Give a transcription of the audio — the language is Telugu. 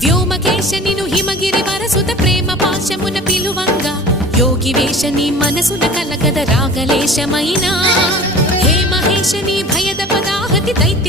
వ్యోమకేశనిను హిమగిరి వరసుత ప్రేమ పాశమున పిలువంగా యోగి వేషని మనసున కలగద రాగలేశమైనా హే మహేశని భయద పదాహతి దైత్య